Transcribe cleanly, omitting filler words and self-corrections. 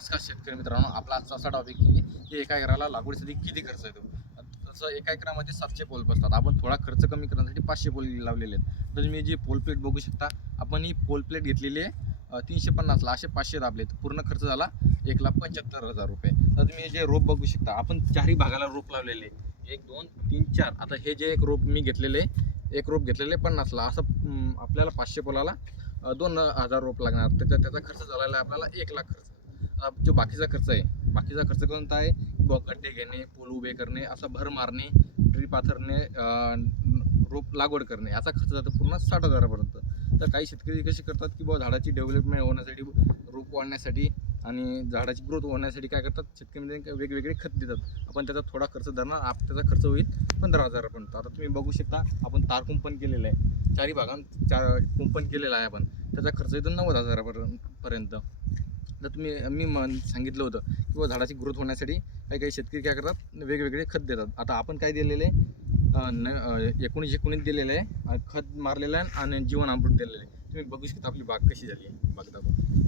नमस्कार शेतकरी मित्रांनो, आपला आजचा असा टॉपिक की एका एकराला लागवडीसाठी किती खर्च येतो. तसं एका एकरामध्ये 700 पोल बसतात. आपण थोडा खर्च कमी करण्यासाठी 500 पोल लावलेले आहेत. तर तुम्ही जी पोल प्लेट बघू शकता, आपण ही पोल प्लेट घेतलेली आहे 350ला, असे 500 दाबले तर पूर्ण खर्च झाला 1,75,000 रुपये. तर तुम्ही जे रोप बघू शकता, आपण चारही भागाला रोप लावलेले 1 2 3 4. आता हे जे एक रोप मी घेतलेले, एक रोप घेतलेले 50ला, असं आपल्याला 500 पोलाला 2,000 रोप लागणार. त्याचा खर्च झालेला आहे आपल्याला 1,00,000 खर्च. जो बाकीचा खर्च आहे, बाकीचा खर्च कोणता आहे? खड्डे घेणे, पूल उभे करणे, असा भर मारणे, ड्रीप पाथरणे, रोप लागवड करणे, याचा खर्च जातो पूर्ण 60,000पर्यंत. तर काही शेतकरी कसे करतात की बुवा झाडाची डेव्हलपमेंट होण्यासाठी, रोप वाढण्यासाठी आणि झाडाची ग्रोथ होण्यासाठी काय करतात, शेतकरी वेगवेगळे खत देतात. आपण त्याचा थोडा खर्च धरणार, त्याचा खर्च होईल 15,000पर्यंत. आता तुम्ही बघू शकता, आपण तार कुंपण केलेलं आहे, चारही भागांत कुंपण केलेलं आहे आपण. त्याचा खर्च येतो 90,000पर्यंत. तर मी सांगितलं होतं की बुवा झाडाची ग्रोथ होण्यासाठी काही काही शेतकरी काय करतात, वेगवेगळे खत देतात. आता आपण काय दिलेले आहे, 19 दिलेलं आहे, खत मारलेलं आहे आणि जीवनामृत दिलेलं आहे. तुम्ही बघू शकता आपली बाग कशी झाली आहे, बाग दाखवा.